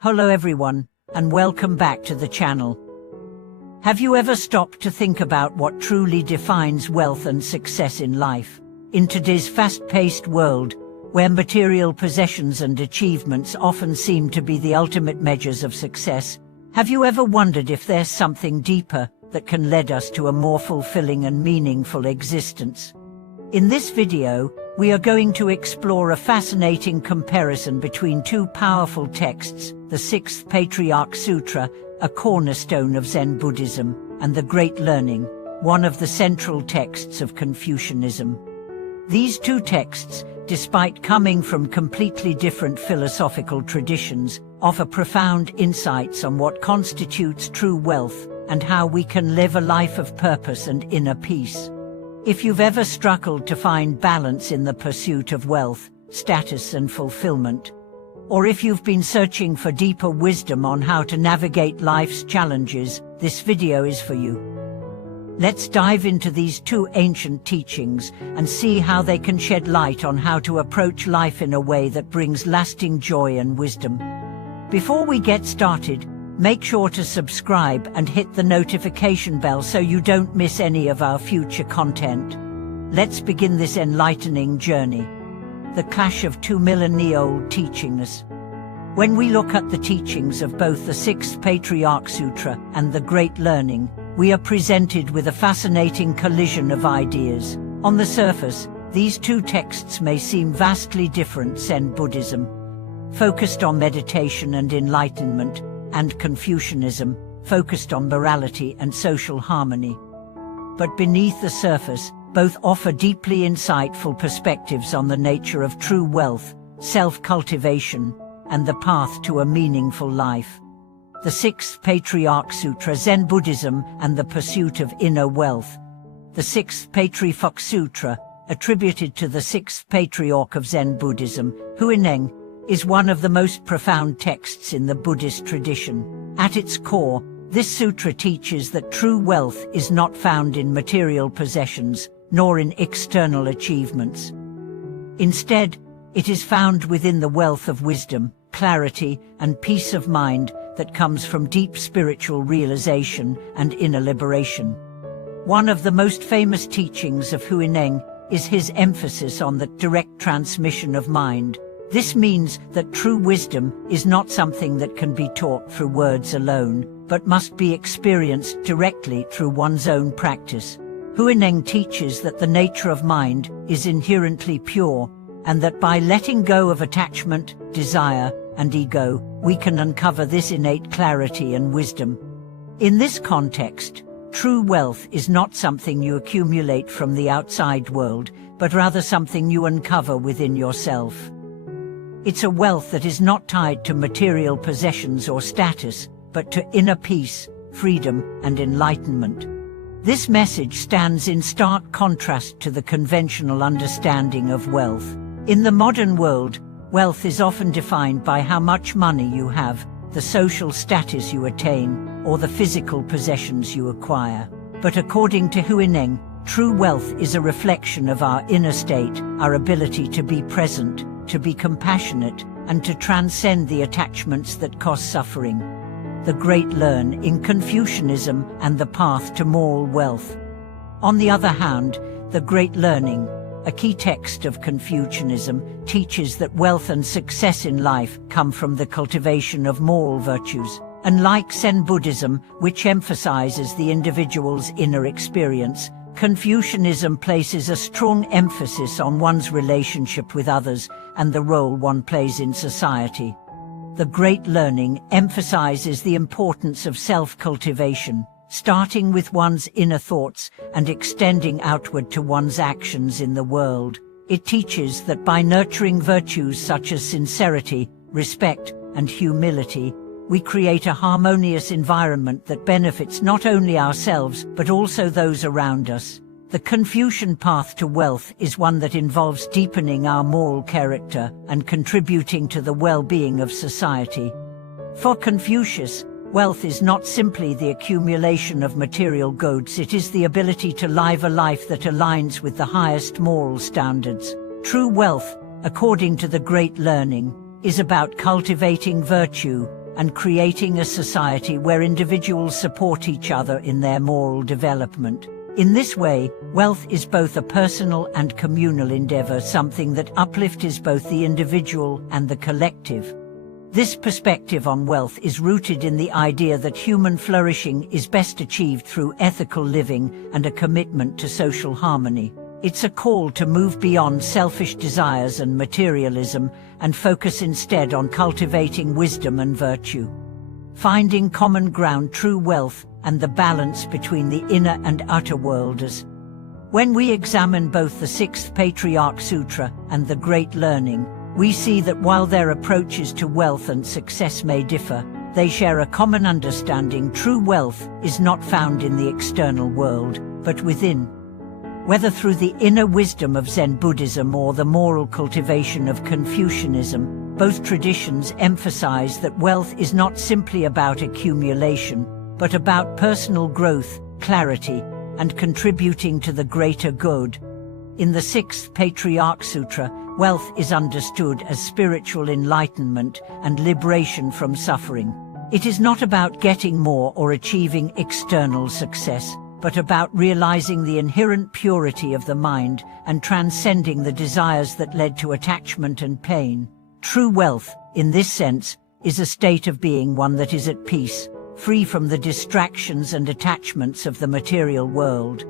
Hello everyone, and welcome back to the channel. Have you ever stopped to think about what truly defines wealth and success in life? In today's fast-paced world, where material possessions and achievements often seem to be the ultimate measures of success, have you ever wondered if there's something deeper that can lead us to a more fulfilling and meaningful existence? In this video, we are going to explore a fascinating comparison between two powerful texts, the Sixth Patriarch Sutra, a cornerstone of Zen Buddhism, and the Great Learning, one of the central texts of Confucianism. These two texts, despite coming from completely different philosophical traditions, offer profound insights on what constitutes true wealth and how we can live a life of purpose and inner peace. If you've ever struggled to find balance in the pursuit of wealth, status and fulfillment, or if you've been searching for deeper wisdom on how to navigate life's challenges, this video is for you. Let's dive into these two ancient teachings and see how they can shed light on how to approach life in a way that brings lasting joy and wisdom. Before we get started, make sure to subscribe and hit the notification bell so you don't miss any of our future content. Let's begin this enlightening journey. The clash of two millennia-old teachings. When we look at the teachings of both the Sixth Patriarch Sutra and the Great Learning, we are presented with a fascinating collision of ideas. On the surface, these two texts may seem vastly different: Zen Buddhism, focused on meditation and enlightenment, and Confucianism, focused on morality and social harmony. But beneath the surface, both offer deeply insightful perspectives on the nature of true wealth, self-cultivation, and the path to a meaningful life. The Sixth Patriarch Sutra, Zen Buddhism and the Pursuit of Inner Wealth. The Sixth Patriarch Sutra, attributed to the Sixth Patriarch of Zen Buddhism, Huineng, is one of the most profound texts in the Buddhist tradition. At its core, this sutra teaches that true wealth is not found in material possessions, nor in external achievements. Instead, it is found within the wealth of wisdom, clarity, and peace of mind that comes from deep spiritual realization and inner liberation. One of the most famous teachings of Huineng is his emphasis on the direct transmission of mind. This means that true wisdom is not something that can be taught through words alone, but must be experienced directly through one's own practice. Huineng teaches that the nature of mind is inherently pure, and that by letting go of attachment, desire, and ego, we can uncover this innate clarity and wisdom. In this context, true wealth is not something you accumulate from the outside world, but rather something you uncover within yourself. It's a wealth that is not tied to material possessions or status, but to inner peace, freedom, and enlightenment. This message stands in stark contrast to the conventional understanding of wealth. In the modern world, wealth is often defined by how much money you have, the social status you attain, or the physical possessions you acquire. But according to Huineng, true wealth is a reflection of our inner state, our ability to be present, to be compassionate, and to transcend the attachments that cause suffering. The Great Learn in Confucianism and the Path to Moral Wealth. On the other hand, the Great Learning, a key text of Confucianism, teaches that wealth and success in life come from the cultivation of moral virtues. Unlike Zen Buddhism, which emphasizes the individual's inner experience, Confucianism places a strong emphasis on one's relationship with others and the role one plays in society. The Great Learning emphasizes the importance of self-cultivation, starting with one's inner thoughts and extending outward to one's actions in the world. It teaches that by nurturing virtues such as sincerity, respect, and humility, we create a harmonious environment that benefits not only ourselves but also those around us. The Confucian path to wealth is one that involves deepening our moral character and contributing to the well-being of society. For Confucius, wealth is not simply the accumulation of material goods, it is the ability to live a life that aligns with the highest moral standards. True wealth, according to the Great Learning, is about cultivating virtue, and creating a society where individuals support each other in their moral development. In this way, wealth is both a personal and communal endeavor, something that uplifts both the individual and the collective. This perspective on wealth is rooted in the idea that human flourishing is best achieved through ethical living and a commitment to social harmony. It's a call to move beyond selfish desires and materialism and focus instead on cultivating wisdom and virtue. Finding common ground, true wealth, and the balance between the inner and outer worlds. When we examine both the 6th Patriarch Sutra and the Great Learning, we see that while their approaches to wealth and success may differ, they share a common understanding. True wealth is not found in the external world, but within. Whether through the inner wisdom of Zen Buddhism or the moral cultivation of Confucianism, both traditions emphasize that wealth is not simply about accumulation, but about personal growth, clarity, and contributing to the greater good. In the 6th Patriarch Sutra, wealth is understood as spiritual enlightenment and liberation from suffering. It is not about getting more or achieving external success, but about realizing the inherent purity of the mind and transcending the desires that led to attachment and pain. True wealth, in this sense, is a state of being, one that is at peace, free from the distractions and attachments of the material world.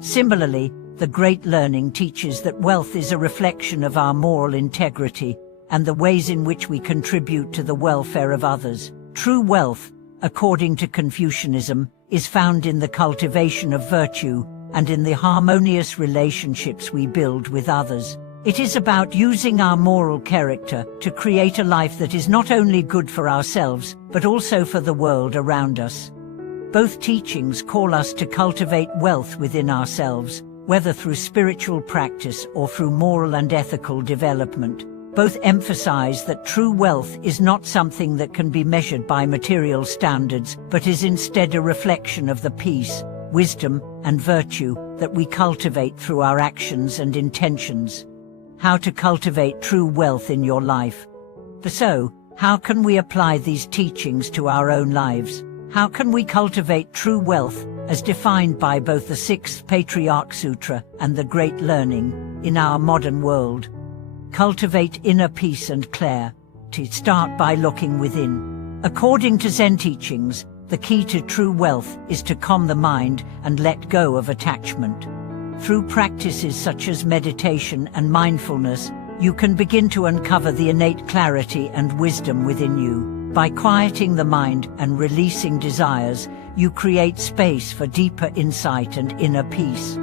Similarly, the Great Learning teaches that wealth is a reflection of our moral integrity and the ways in which we contribute to the welfare of others. True wealth, according to Confucianism, is found in the cultivation of virtue and in the harmonious relationships we build with others. It is about using our moral character to create a life that is not only good for ourselves, but also for the world around us. Both teachings call us to cultivate wealth within ourselves, whether through spiritual practice or through moral and ethical development. Both emphasize that true wealth is not something that can be measured by material standards, but is instead a reflection of the peace, wisdom, and virtue that we cultivate through our actions and intentions. How to cultivate true wealth in your life. So, how can we apply these teachings to our own lives? How can we cultivate true wealth, as defined by both the 6th Patriarch Sutra and the Great Learning, in our modern world? Cultivate inner peace and clarity. Start by looking within. According to Zen teachings, the key to true wealth is to calm the mind and let go of attachment. Through practices such as meditation and mindfulness, you can begin to uncover the innate clarity and wisdom within you. By quieting the mind and releasing desires, you create space for deeper insight and inner peace.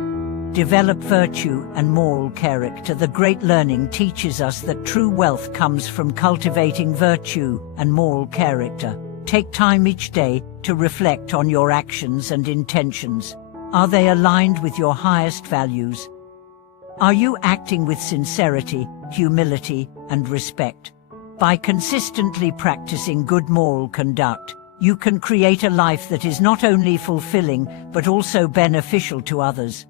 Develop virtue and moral character. The Great Learning teaches us that true wealth comes from cultivating virtue and moral character. Take time each day to reflect on your actions and intentions. Are they aligned with your highest values? Are you acting with sincerity, humility, and respect? By consistently practicing good moral conduct, you can create a life that is not only fulfilling but also beneficial to others.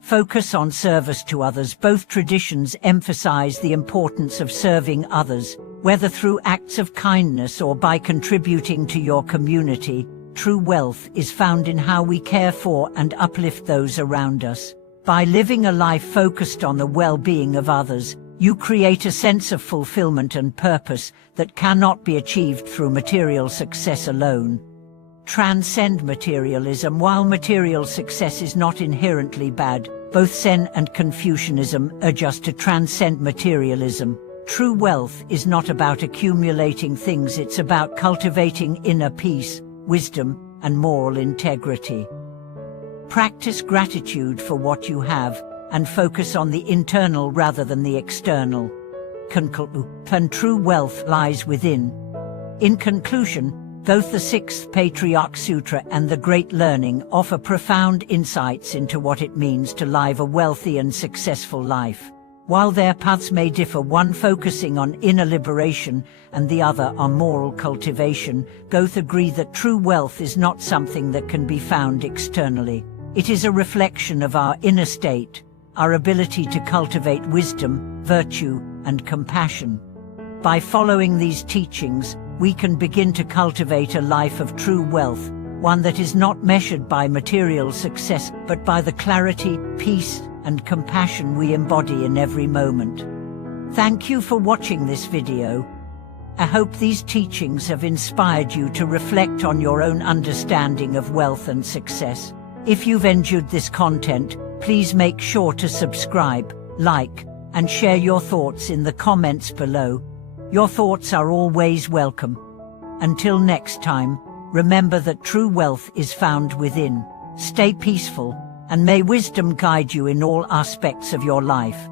Focus on service to others. Both traditions emphasize the importance of serving others, whether through acts of kindness or by contributing to your community. True wealth is found in how we care for and uplift those around us. By living a life focused on the well-being of others, you create a sense of fulfillment and purpose that cannot be achieved through material success alone. Transcend materialism. While material success is not inherently bad, both Zen and Confucianism urge us to transcend materialism. True wealth is not about accumulating things, it's about cultivating inner peace, wisdom, and moral integrity. Practice gratitude for what you have, and focus on the internal rather than the external. And true wealth lies within. In conclusion, both the 6th Patriarch Sutra and the Great Learning offer profound insights into what it means to live a wealthy and successful life. While their paths may differ, one focusing on inner liberation and the other on moral cultivation, both agree that true wealth is not something that can be found externally. It is a reflection of our inner state, our ability to cultivate wisdom, virtue, and compassion. By following these teachings, we can begin to cultivate a life of true wealth, one that is not measured by material success, but by the clarity, peace, and compassion we embody in every moment. Thank you for watching this video. I hope these teachings have inspired you to reflect on your own understanding of wealth and success. If you've enjoyed this content, please make sure to subscribe, like, and share your thoughts in the comments below. Your thoughts are always welcome. Until next time, remember that true wealth is found within. Stay peaceful, and may wisdom guide you in all aspects of your life.